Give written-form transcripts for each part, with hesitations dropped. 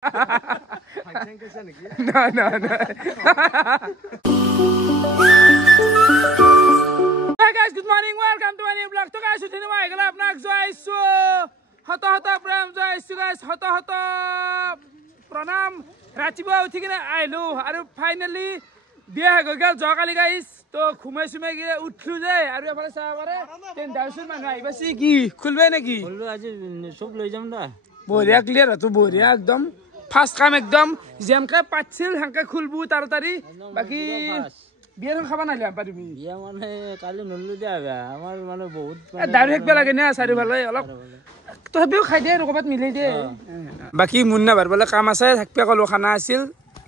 No, no, no. Hi guys, good morning. Welcome to my new vlog. So guys, today I will apnak joisu. Hota pram joisu guys. Hota pranam. Ratiba uthikina ailu. Aru finally biya gogal jokali guys. To khumai sumai gile uthlu jai. Aru ephale sabare 10,000 man aiba si ki khulbe naki? Khulbe aji sob loi jam da. Boria clear to boria ekdom. Fast কাম একদম জেমকে পাচ্ছিল হাঙ্কা খুলবু তাড়াতাড়ি বাকি বিয়ার খাবা না লিয়া পারিবি বিয়া মানে কালি নলু দিয়া আমার মানে বহুত দাঁড়ি একবে লাগে না সারি ভালো অলপ তথাপিও খাই দে ৰকবাত মিলাই দে বাকি মুন্না বাৰ বলে কাম আছে থাকপে কলো খানা আছিল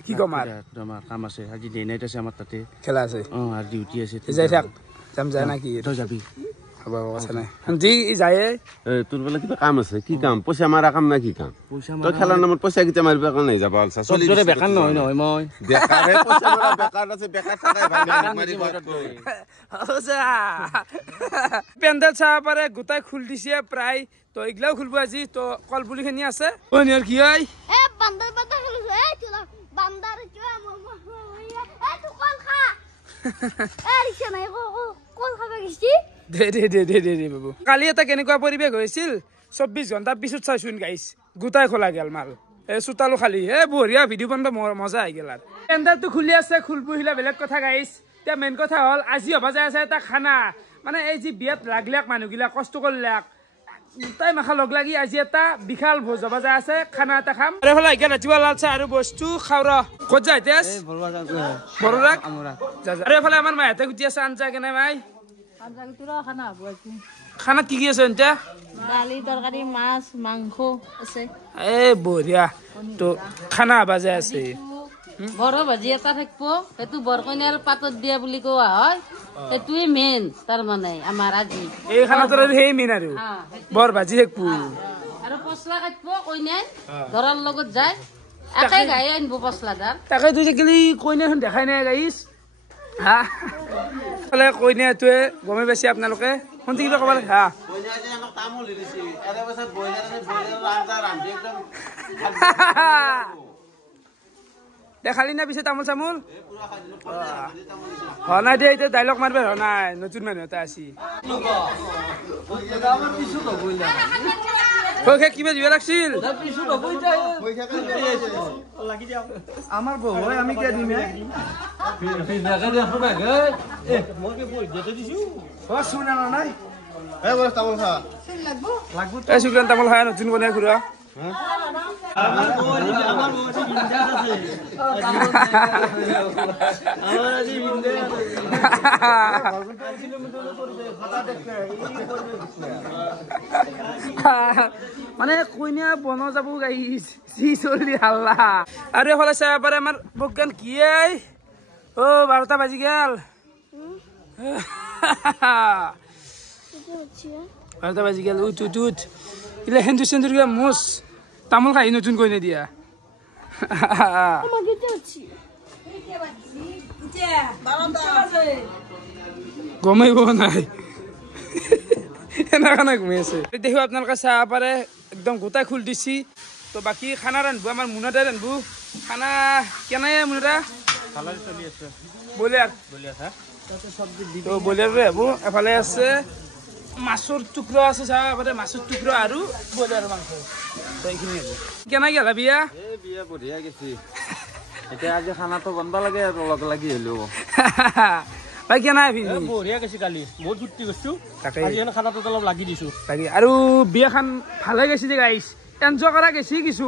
কি কম আৰ আমাৰ কাম আছে আজি ডে নাইট আছে আমাৰ তাতে খেলা আছে আর ডিউটি আছে যাই থাক যাম যায় না কি তো যাবি হবা কথা নাই জি যায় তোর বলে কিবা কাম আছে কি কাম পয়সা মারা কাম না কি কাম তো খেলার নামত পয়সা কিটা মারিবা কাম নাই যাবা আলসা চলি চলি বেকার নহয় নহয় মই বেকার হে পয়সা মারা বেকার আছে বেকার টাকায় ভাই মারিবা আচ্ছা পেন্ডেল চা পারে গুটাই খুল দিছে প্রায় তো এগলাও খুলবো আজি তো কল বুলি খেনি আছে ও নিয়র কি হয় এ বান্দর বান্দর খেলছ এ চলা বান্দর চা এ তো কল খা এ রিছে নাই কল খাবে গেছি দে বাবু কালি এটা কেনেকুৱা পৰিবেশ হৈছিল 24 ঘণ্টা পিছত চাইছোন গাইছ গুটাই খোলা গেল মাল এ চোতালো খালি এ বঢ়িয়া ভিডিঅ' বনাব মজা আহি গেল আৰু পেণ্ডেলটো খুলি আছে খুলবহিলা বেলেগ কথা গাইছ এতিয়া মেইন কথা হ'ল আজি হবা যায় আছে এটা খানা মানে এই যি বিয়াত লাগলাক মানুহগিলা কষ্ট কৰলাক তাই মাখা লগ লাগি আজি এটা বিশাল ভোজ হবা যায় আছে খানা এটা খাম আৰু হ'লে এতিয়া ৰাতিপুৱা লালচা আৰু বস্তু খাওঁ ৰ ক'ত যায় তেজ বৰৰাক আৰু এফালে আমাৰ মাহঁতে গুটি আছে আঞ্জা কেনে মাই খানাত কি আছে এন্টা দালি তৰকাৰী মাছ মাংস আছে এ বঢ়িয়া তো খানা বাজে আছে বৰ ভাজি এটা থাকিব সেইটো বৰকইনাৰ পাতত দিয়া বুলি কোৱা হয় সেইটোৱে মেইন তাৰ মানে আমাৰ আজি এই খানাটোৰ সেই মেইন আৰু বৰ ভাজি থাকিব আৰু পছলা কাটিব কইনাই দৰাৰ লগত যায় একে গায়ে আনিব পছলাদাৰ তাকে তুই গেলি কইনাখন দেখাই নাই গাইছ হা হলে কইনাটোৱে গমে বেছি আপোনালোকে শুনতে কিবা ক'ব লাগে হা দেখালি না পিছে তামোল চামোল হোৱা নাই দে এতিয়া ডাইলগ মাৰিব হোৱা নাই নতুন মানুহ এটা আছি কিবা দিব লাগিছিল আমাৰ বউ আমি কে দিমে শুক্ৰান তামোল খাই নতুন বনাই ঘূৰা মানে কইনা বন যাব গাইছ যি চলি হাল্লা আৰু এফালে চাব পাৰে আমাৰ বগান কি অ 12টা বাজি গেল 12টা বাজি গেল উঠ ইলে হেন্দু সেন্দুর গিয়া মোস তামোল খাই নতুন কইনা দিয়া গমাইব নাই এনে ঘুমাই আছে দেখো আপোনালোকে চাব পাৰে একদম গোটাই খুল দিছি তো বাকি খানা ৰান্ধবো আমাৰ মুনাতে ৰান্ধবো খানা কেনে মুনাটা চলি আছে বলিয়াৰ হা তো বলিয়াৰ হবো এফালে আছে মাছৰ টুকৰা আছে চাব পাৰে মাছৰ টুকৰা আৰু বলিয়াৰ মাংস তো এইখিনি হ'ব কেনে গেল বিয়া এই বিয়া বঢ়িয়া গেছি এতিয়া আজি খানাটো বনবা লাগে আৰু লগ লাগি হলো ভাই কেনে বঢ়িয়া গৈছে কালি বহুত ফূৰ্তি কৰিছো আজি খানাটো অলপ লাগি দিছো তাকে আৰু বিয়াখন ভালে গৈছে যে গাইছ এনজয় কৰা গৈছি কিছু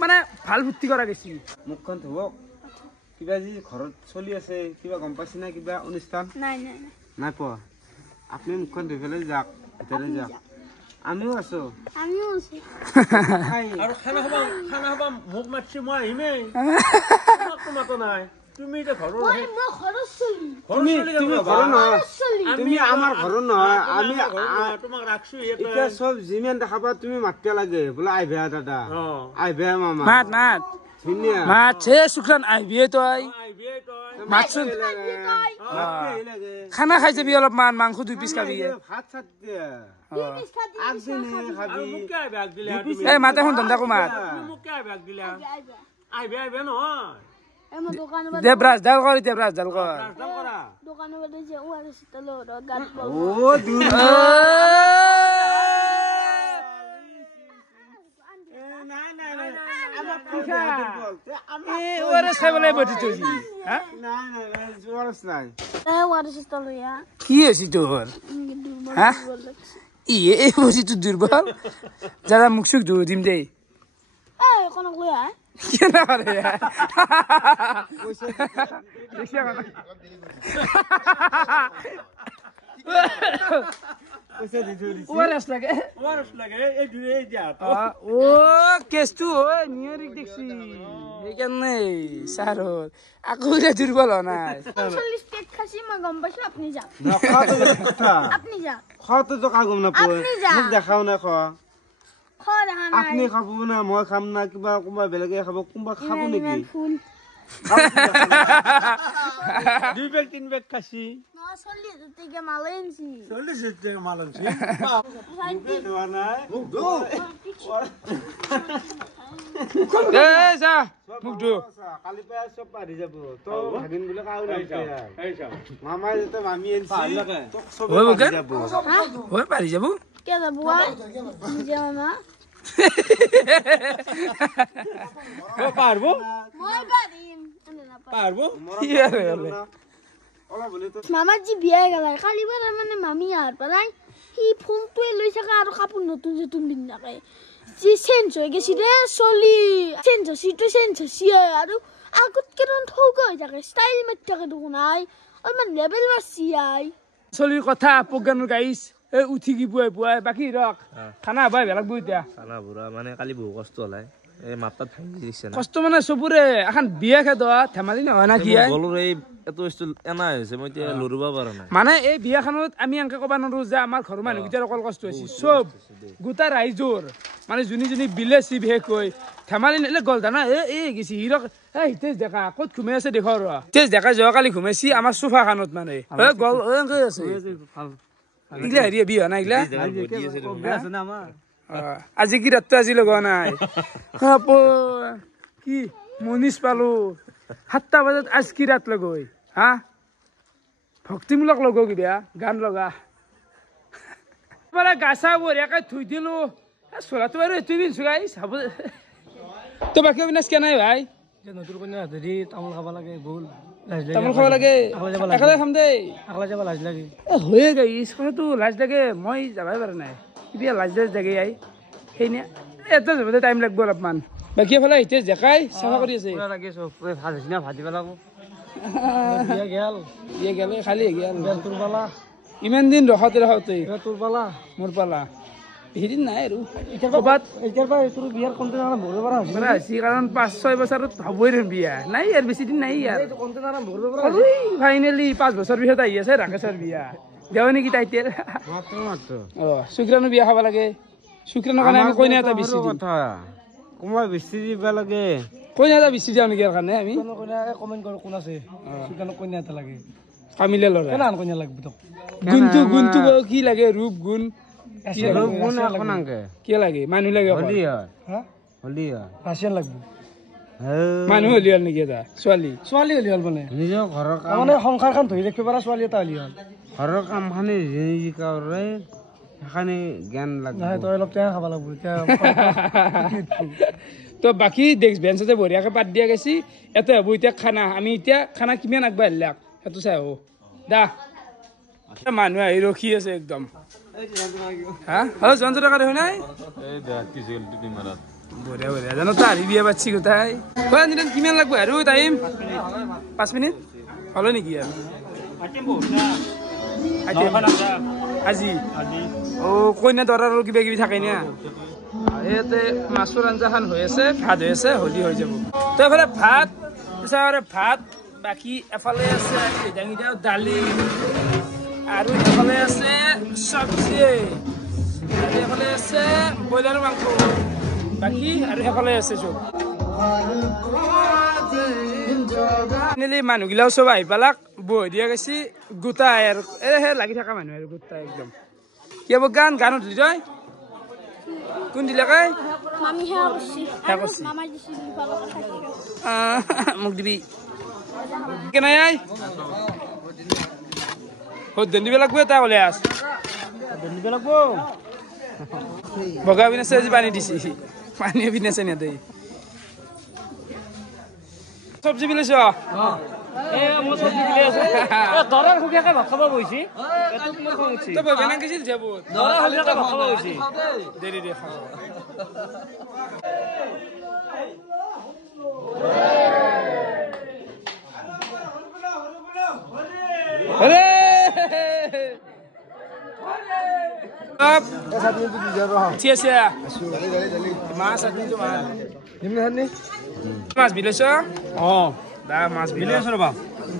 মানে ভাল ফূৰ্তি কৰা গৈছি মুখখন ধুওক কিবা যি ঘৰত চলি আছে কিবা গম পাইছে না কিবা অনুষ্ঠান নাই নাই পোৱা আপুনি মুখখন ধুই পেলাই যাওক ভিতৰে যাওক আমিও আছো আৰু খানা খাবা মোক মাতছি মই আহিমেই তোমাক নাই তুমি এটা ঘৰৰ তুমি আমাৰ ঘৰৰ নহয় আমি তোমাক ৰাখছো এতিয়া চব যিমান দেখাবা তুমি মাতিব লাগে বোলে আহিবা দাদা আহিবা মামা মাত ধুনীয়া মাত হে শুক্ৰান আহিবিয়ে তই মাছুন এই লাগে খানা খাই যাবি অলপমান মাংস 2 পিস খাবি ভাত চাত দিয়া আৰু মোক কিয় বেগ দিলা এই মাতে শুন ধন্দা কুমাৰ তুমি মোক কিয় বেগ দিলা আইবে নহয় এমন দোকানে দে ব্ৰাছ ডাল কৰ এতিয়া ব্ৰাছ ডাল কৰ ৰাস্তা কৰা দোকানে বলে যে ও আর সিতলো গাত ও দূর ওরে সাবলে বটি তুই হ্যাঁ ও আর সিতলো ইয়া কি হইছি তোর হ্যাঁ এই বটি তুই দুর্বল যারা মুখসুক ধু দিম দেই এ কোন কইয়া কেন করে ওয়ারেস লাগে ওয়ারস লাগে এই দুই দিয়া ও কেসটু ও নিয়রিক দেখছি এইখানে সারর আকুরে দুর্বল নাই 40 প্লেট খাসি মা গম পাইছো আপনি যা কথা আপনি যা খাওয়া তো কাগম না পড়ে আপনি যা। মোক দেখাও না খাওয়া খা দেখা নাই আপনি খাব না মই খাম না কিবা কোনবা বেলেগে খাব কোনবা খাব নেকি ফুল দুই বেগ তিন বেগ খাসি না 40 থেকে মালেনছি 40 টাকা মাল আনছি এ যা মুখ ধু কালি পায় সব পারি যাব তো ভাগিন বলে কাউ না এই চাও মামা যেতে মামি এনছি তো সব ওই বকে যাব ওই পারি যাব কে যাব বুয়া যাও না ও পারবো মই পারিম পারবো ওলা বলে তো মামার জি বিয়ে গেল কালিবার মানে মামি আর পালাই হি ফোন তুই লই থাকা আর কাপড় নতুন নতুন বিন নাকে জি চেঞ্জ হয়ে গেছি রে চলি চেঞ্জ হছি তো চেঞ্জ হছি আর আগত কেন ঠৌক হয়ে থাকে স্টাইল মার থাকে দেখুন আই ওই মানে লেভেল মারছি আই চলির কথা প্রজ্ঞানুর গাইছ এ উঠি কি বুয়াই বুয়াই বাকি রক খানা বাই বেলাক বুই দিয়া খানা বুঢ়া মানে কালি বহু কষ্ট হলাই এই মাপটাত ভাঙি দিছে না কষ্ট মানে চবুৰে এখন বিয়া খেদ ধেমালি নহয় না কি গলৰ এই এটো বস্তু এনা হৈছে মই এতিয়া লৰিব পৰা নাই মানে এই বিয়াখনত আমি এনেকে ক'ব নোৱাৰো যে আমাৰ ঘৰৰ মানুহকেইটাৰ অকল কষ্ট হৈছে চব গোটা ৰাইজৰ মানে যোনী যোনী বিলেচি বিশেষ কৈ ধেমালি নেলে গল দানা এই গেছি হিৰক এই হিতেশ ডেকা ক'ত ঘুমাই আছে দেখ ৰ হিতেশ ডেকা যোৱাকালি ঘুমাইছি আমাৰ চোফাখনত মানে গল এনেকে আছে ইগলা হেৰি বিয়া নাই ইগলা আজি কি ৰাতটো আজি লগোৱা নাই কি মনিছ পালো 7টা বজাত আজ কি ৰাত লগৈ হা ভক্তিমূলক লগো কিবা গান লগা মানে গাছা বঢ়িয়াকে ধুই দিলো চোলাটো আৰু এইটো পিন্ধছো গাই চাব তো বাকী অবিনাশ কেনে ভাই নতুন কন্যা হাতেদি তামোল খাব লাগে ভুল তামোল খাব লাগে একেলগে খাম দেই আকলা যাব লাজ লাগে হয়ে গাইছ কথাটো লাজ লাগে মই যাবাই পৰা নাই কিবা লাজ লাজ লাগে আই সেইনে এটা যাবতে টাইম লাগব অলপমান বাকী এফালে হিতেশ ডেকাই চাফা কৰি আছে লাগে চব ভাত হৈছে না ভাজি পেলাব বিয়া গেল ইয়ে গেলে খালি গেল বেল তোৰ পালা ইমান দিন ৰখতে তোৰ পালা মোৰ পালা বেছিদিন নাই আৰু এতিয়াৰ পৰা তোৰ বিয়াৰ কণ্টেনাৰ ভৰিব পৰা হৈছে পৰা হৈছে কাৰণ 5-6 বছৰত হ'বই দেখোন বিয়া নাই ইয়াৰ বেছি দিন নাই ইয়াৰ কণ্টেনাৰ ভৰিব পৰা ফাইনেলি 5 বছৰ পিছত আহি আছে ৰাকেশৰ বিয়া দেও নেকি তাইতেৰ মাত্ৰ মাত্ৰ অ শুক্ৰাণু বিয়া খাব লাগে শুক্ৰাণুৰ কাৰণে আমি কইনা এটা বেছি দিম কথা কোনবা বেছি দিব লাগে কইনা এটা বেছি দিওঁ নেকি ইয়াৰ কাৰণে আমি কইনা কমেণ্ট কৰ কোন আছে সুকানো কইনা এটা লাগে কামিলে ল'ৰা কেনা কইনা লাগব তোক গুণটো কি লাগে ৰূপ গুণ কোন আপোনাকে কি লাগে মানুহ লাগে অকল? হলি হয় হা হলি হয় ৰাছিয়ান লাগব মানুহ হলি হ'ল নেকি এটা ছোৱালী ছোৱালী হ'লি হ'ল মানে নিজৰ ঘৰৰ কাম মানে সংসাৰখন ধৰি ৰাখিব পৰা ছোৱালী এটা হ'লি হ'ল ঘৰৰ কাম খানি জিকাৰে সেইখানি জ্ঞান নাই লাগে তই অলপ টেঙা খাব লাগব এতিয়া তো বাকী ডেস্ক বেঞ্চতে বঢ়িয়াকৈ পাত দিয়া গৈছি ইয়াতে হ'ব এতিয়া খানা আমি এতিয়া খানা কিমান আগবাঢ়িলাক সেইটো চাই হ'ব দা মানুহ আহি ৰখি আছে একদম হা হয় জন্তু টকা দেখোন নাই বঢ়িয়া বঢ়িয়া জানো তো আহি বিয়া পাতিছি গোটাই হয় নিৰন কিমান লাগব আৰু টাইম 5 মিনিট হ'ল নেকি আৰু আজি কইনা দৰাৰ কিবা কিবি থাকে না ইয়াতে মাছৰ আঞ্জাখন হৈ আছে ভাত হৈ আছে হলি হৈ যাব তো এফালে ভাত ভাত বাকী এফালে আছে দালি আৰু এফালে আছে চব্জি আৰু এফালে আছে ব্ৰইলাৰ মাংস বাকী আৰু এফালে আছে চব ফাইনেলি মানুহগিলাও চব আহি পালাক বহি দিয়া গৈছি গোটাই আৰু হে লাগি থকা মানুহ আৰু গোটাই একদম কি হ'ব গান উঠলি তই কোন দিলাকে মামি হেয়া করছি হেয়া করছি। মামাই দিছি মোক দিবি কেনে আই দেন দিব লাগবো এটা কলে আছ দিব লাগবো বগা বিনাছে আজি পানী দিছি পানী বিনাছে নিয়া দেই চব্জি বিলাইছ দৰাৰ সুখীয়াকে ভাত খাব বহিছি তই বহি না গৈছিল যাব দৰাৰ সুখীয়াকে ভাত খাব বহিছি দেৰি দে খাওঁ মাছ বিলাইছ মাছ বিলাইছ ৰবা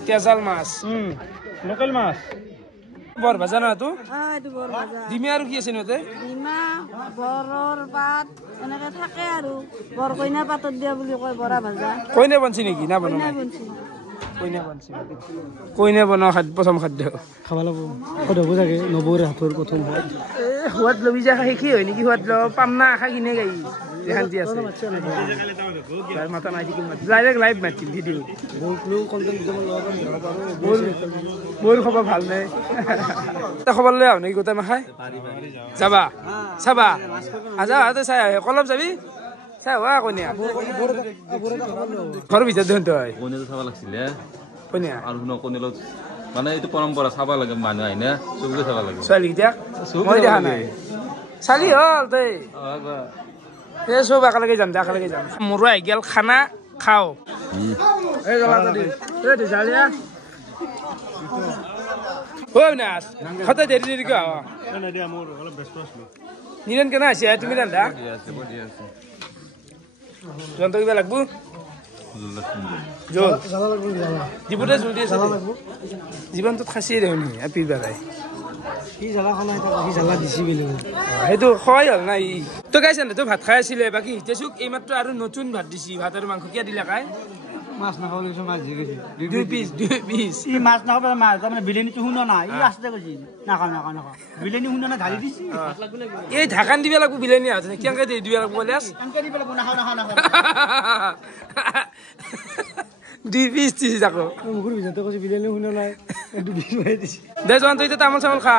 তেজাল মাছ লোকেল মাছ বৰ ভাজা না তো এইটো বৰ ভাজা ডিমি আৰু কি আছে নতে ডিমা বৰৰ পাত এনেকে থাকে আৰু বৰ কইনা পাতত দিয়া বুলি কয় বৰা ভাজা কইনা বনছি নেকি না বনোৱা কইনা বনছি কইনা বনোৱা খাদ্য প্ৰথম খাদ্য খাব লাগিব সদায় চাগে নবৌৰে হাতৰ প্ৰথম সোৱাদ লবি যা খাই কি হয় নেকি সোৱাদ ল পাম না খাই কিনে গাই শান্তি আছে মাথা নাই ডাইৰেক্ট লাইভ মাতিম ভিডিঅ' মোৰ খবৰ ভাল নাই খবৰ লৈ আহ নেকি গোটাই মাখাই যাবা চাবা আজা তই চাই আহ কলম যাবি চাই হোৱা কইনা ঘৰৰ ভিতৰত দেখোন তই কণীটো চাব লাগিছিলে কইনা আৰু শুনক কণীলত মানে এইটো পৰম্পৰা চাব লাগে মানুহ আহিনে চবকে চাব লাগে ছোৱালীকেইটাক মই দেখা নাই চালি হ'ল তই সেই চব একেলগে যাম একেলগে যাম মোৰো আহি গেল খানা খাওঁ সদায় দেৰি দেৰিকৈ আহ নিৰন কেনে আছে তুমি ৰান্ধা জন্ত কিবা লাগব জল দিবতে জলদি আছে জীৱনটোত খাচিয়ে দেখোন আপি বাৰাই সেইটো খোৱাই হ'ল নাই তই গাইছা না তই ভাত খাই আছিলে বাকী হিতেচুক এইমাত্ৰ আৰু নতুন ভাত দিছি ভাত আৰু মাংস কিয় দিলা খাই মাছ নাখাব লাগিছে মাছ দি গৈছে দুই পিচ ই মাছ নাখাব মাছ তাৰমানে বিলানীটো শুনো না ই ৰাস্তাতে গৈছে নাখাওঁ বিলানী শুনো না ঢালি দিছি এই ঢাকান দিব লাগিব বিলানী আছে কেনেকৈ দিব লাগিব বোলে এনেকৈ দিব লাগিব নাখাওঁ দুই পিচ দিছি আকৌ মুখৰ ভিতৰতে কৈছে বিলানী শুনো নাই দুই পিচ মাৰি দিছি দে যোৱান তই এতিয়া তামোল চামোল খা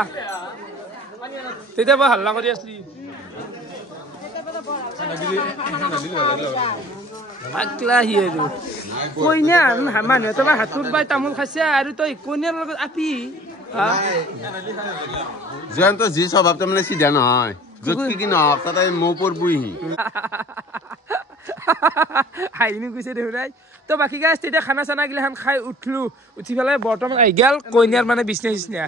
তেতিয়া বৰ হাল্লা কৰি আছিলি পাগলা হিয়েৰো কইনা মানুহে তোমাৰ হাতত বাই তামোল খাইছে আৰু তই কইনাৰ লগত আপি জয়ন্ত যি স্বভাৱ তাৰমানে চিধা নহয় য'ত কি নহওক তাতে মৌ পৰবহি হাঁহিনো গৈছে দেখোন নাই তো বাকী গাছ তেতিয়া খানা চানা গিলাখান খাই উঠলো উঠি পেলাই বৰ্তমান আহি গেল কইনাৰ মানে বিচনা চিচনা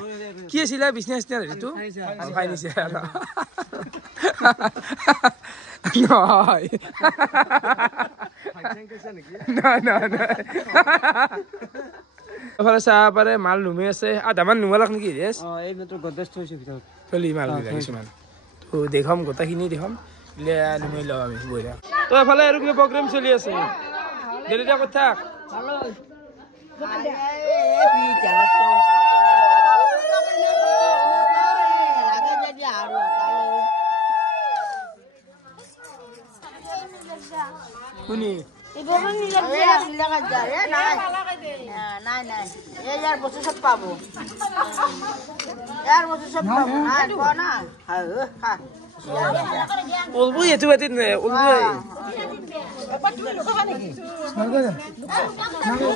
কি আছিলে বিচনা চিচনা হেৰিটো খাই নিছে আৰু নহয় এফালে চাহ পাৰে মাল নুমি আছে আধামান নুমালাক নেকি চলি মাল কিছুমান তো দেখাম গোটেইখিনি দেখাম নুমাই লওঁ আমি বঢ়িয়া তো এফালে আৰু কিবা প্ৰগ্ৰেম চলি আছে দেৰিটা কথা শুনি ওলবো এইটো বাতিত ওলবো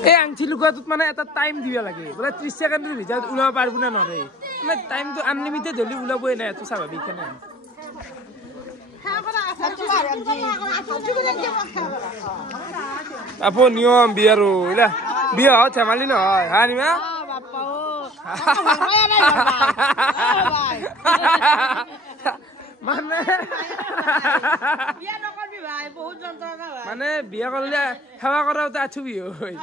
এই আংঠি লুকুৱাটোত মানে এটা টাইম দিব লাগে বোলে 30 ছেকেণ্ডৰ ভিতৰত ওলাব পাৰিব না নৰে মানে টাইমটো আনলিমিটেড হ'লে ওলাবই নাই এইটো স্বাভাৱিক কেনে আপো নিয়ম বিয়াৰো ইলা বিয়া হয় ধেমালি নহয় হা নিমা মানে বিয়া কৰিলে সেৱা কৰাওতে আঠুবি হয়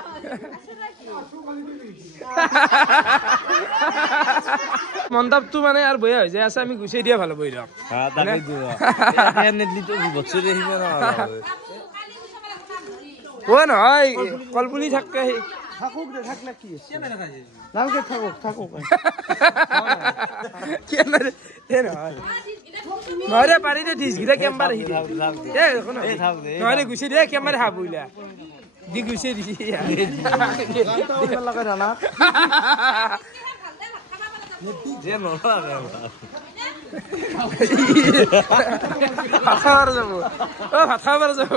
মণ্ডপটো মানে আৰু বয়া হৈ যায় আছে আমি গুচাই দিয়া ভাল হ'ব নহয় কলপুলি থাকে থাকুক দে থাকলে কি লালকে থাকুক নহলে পাৰি দে ডিছগিটা কেম্বাৰ আহি নহলে গুচি দিয়ে কেম্বাৰ হাব উইলা দি গুচি দিছি লগাই জানা ভাত খাবার যাব ভাত খাবার যাব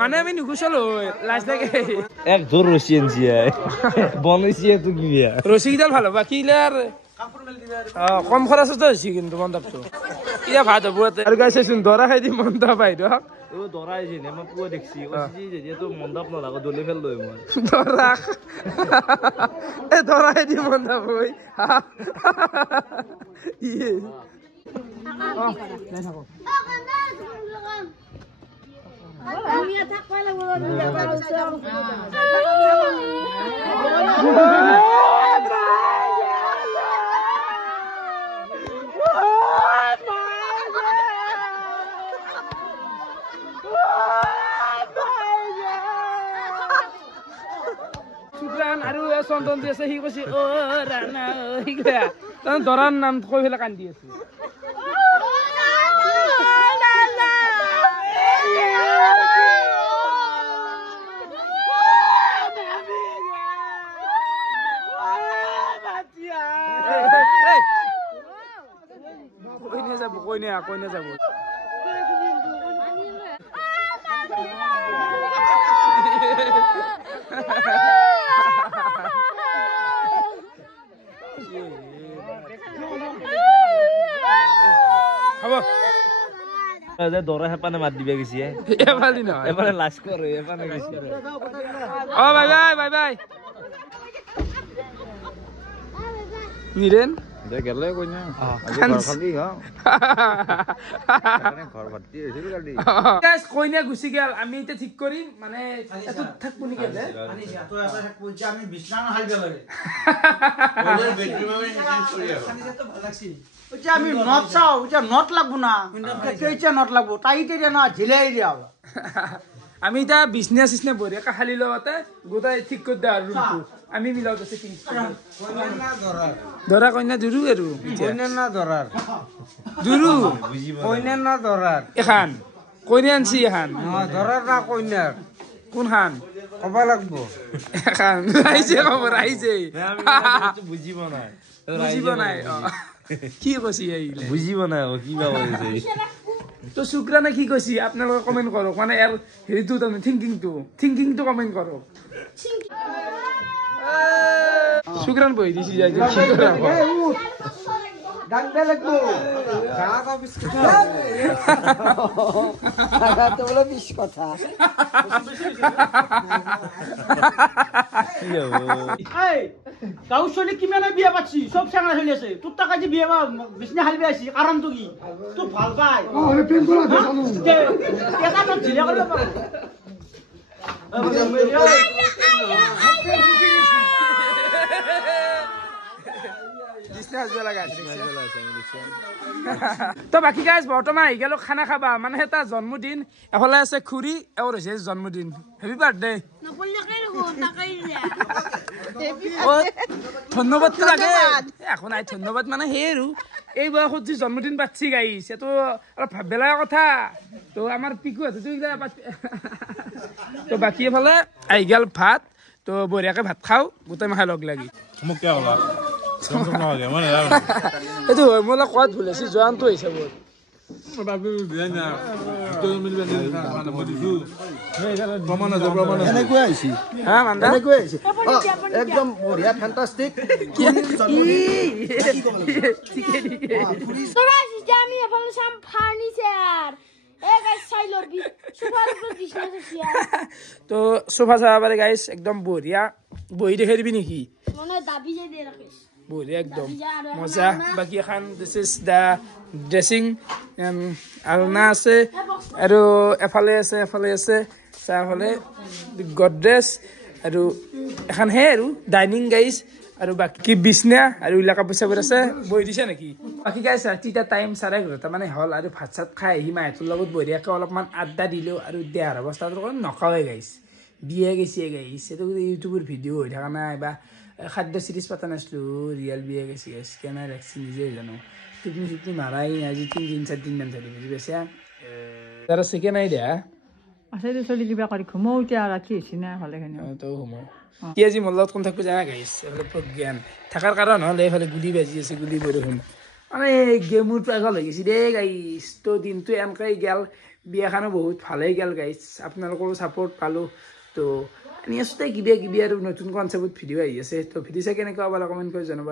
মানে আমি নুগুচালো লাষ্ট এক জোর রশি আনছি বনাইছি তো কি রশি কিডাল ভালো বাকি আর কম খরচতে হয়েছি কিন্তু মণ্ডপটো ইয়া ভাত হব আৰু গাইছে দৰা খাই দি মণ্ডপ বাইদেউ দরাইছি মই পুয়া দেখছি যেহেতু মণ্ডপ নলাগো দলি ফেল লৈ মই দৰা দৰা খাই দি মণ্ডপ হৈ ইয়ে আৰু চন্দন দি আছে সি কৈছে অ ৰাণা দৰাৰ নাম কৈ পেলাই কান্দি আছে কৈ নাযাব দৰা হেপানে মাত দিবা গেছি এফালি নহয় এফালে লাজ কৰে এফালে গেছি অ bye bye bye bye Niren দে গেলে কই না আজি ঘৰ খালি হ ঘৰ ভৰ্তি হৈছিল গাড়ী গাইস কইনা গুছি গেল আমি এটা ঠিক কৰিম মানে এত থাকব নি গেলে আমি এত এটা থাকব যে আমি বিছনা হাল গেলে ওদের বেডরুমে আমি চেঞ্জ করি আরো আমি তো ভালো লাগছি ওটা আমি নট চাও ওটা নট লাগবো না কেইটা নট লাগবো টাইট এরিয়া না ঝিলাই দিয়া আমি এটা বিজনেস সিস্টেম বঢ়িয়া খালি লগতে গোটাই ঠিক কৰি দে আৰু ৰুমটো আমি মিলাও দছে কি কইনা দৰাৰ দৰা কইনা দুৰু আৰু কইনা না দৰাৰ দুৰু কইনা না দৰাৰ এখান কইনা আনছি এখান দৰাৰ না কইনা কোন খান কবা লাগবো এখান ৰাইজে খবৰ ৰাইজে বুজিব নাই বুজিব নাই কি কৈছি এইলে বুজিব নাই কি বা কৈছে তো শুক্রানে কি কৈছি আপোনালোকে কমেন্ট কৰক মানে এৰ হেৰিটো তাৰমানে থিংকিংটো কমেন্ট কৰক শুক্ৰান বই দিছি যাই কি কৰা ডাঙ্গা লাগবো জাগা বিস্কুট জাগা তো বলে বিশ কথা এই কাউশলে কি মানে বিয়া পাচ্ছি সব সাংরা হইলে আছে তোর টাকা যে বিয়া বিছনা হালবে আছি কারণ তো কি তো ভাল পাই আরে প্রেম করা দে জানো একা তো ঝিলা করবে পারে তো বাকি গাইজ বৰ্তমান আহি গেলো খানা খাবা মানে এটা জন্মদিন এফালে আছে খুৰী এওঁৰ হৈছে জন্মদিন হেপি বাৰ্থডে ধন্যবাদটো লাগে এখন নাই ধন্যবাদ মানে সেই আৰু এই বয়সত যে জন্মদিন পাতিছি গাইছ এইটো অলপ ভাববেলা কথা তো আমাৰ পিকু হাততো তো বাকী এফালে আহি গেল ভাত তো বঢ়িয়াকে ভাত খাওঁ গোটেই মাখাই লগ লাগি মোক কিয় ওলা এইটো হয় মই অলপ কোৱাত ভুল হৈছে জোৱানটো হৈছে বহুত একদম বঢ়িয়া ফেন্টাস্টিক আমি এফালে চাম ফাৰ্নিচাৰ তো সোফা চাবা পারে গাইস একদম বঢ়িয়া বহি দেখাই দিবি নেকি বঢ়িয়া একদম মজা বাকি এখন দিস ইজ দা ড্রেসিং আলনা আছে আৰু এফালে আছে চাফালে গডৰেজ আৰু এখন হে আৰু ডাইনিং গাইছ আৰু বাকী বিছনা আৰু ইলা কাপোৰ চাপোৰ আছে বহি দিছে নেকি বাকী গাইছ ৰাতিটা টাইম 11:30 মানে হ'ল আৰু ভাত চাত খাই আহি মাহঁতৰ লগত বঢ়িয়াকৈ অলপমান আড্ডা দিলোঁ আৰু দেহাৰ অৱস্থাটো নকওঁৱে গাইছ বিয়ে গেছে গাইছ এইটো ইউটিউবৰ ভিডিঅ' হৈ থকা নাই বা খাদ্য চিৰিজ পতা নাছিলোঁ ৰিয়েল বিয়ে গেছে গাইছ কেনে লাগছে নিজে জানো টিপনি মাৰাই আজি 3-4 মান ধৰি বুজি পাইছা তাৰ চিকেন নাই দিয়া আছে দে চলি কিবা কৰি ঘুমৌ এতিয়া ৰাতি হৈছে না ভালেখিনি তো ঘুমৌ কি আজি মোৰ লগত কোন থাকিব জানা গাইছ এইফালে প্ৰজ্ঞান থকাৰ কাৰণ হ'ল এইফালে গুলি বাজি আছে গুলি বৰষুণ মানে গেমুৰ পাগল হৈ গৈছে দেই গাইছ তো দিনটো এনেকৈ গেল বিয়াখনো বহুত ভালেই গেল গাইছ আপোনালোকৰো ছাপোৰ্ট পালোঁ তো নিশ্চয় কিবা আৰু নতুন কনচেপ্টত ভিডিঅ' আহি আছে তো ভিডিঅ' চাই কেনেকুৱা পালে কমেণ্ট কৰি জনাব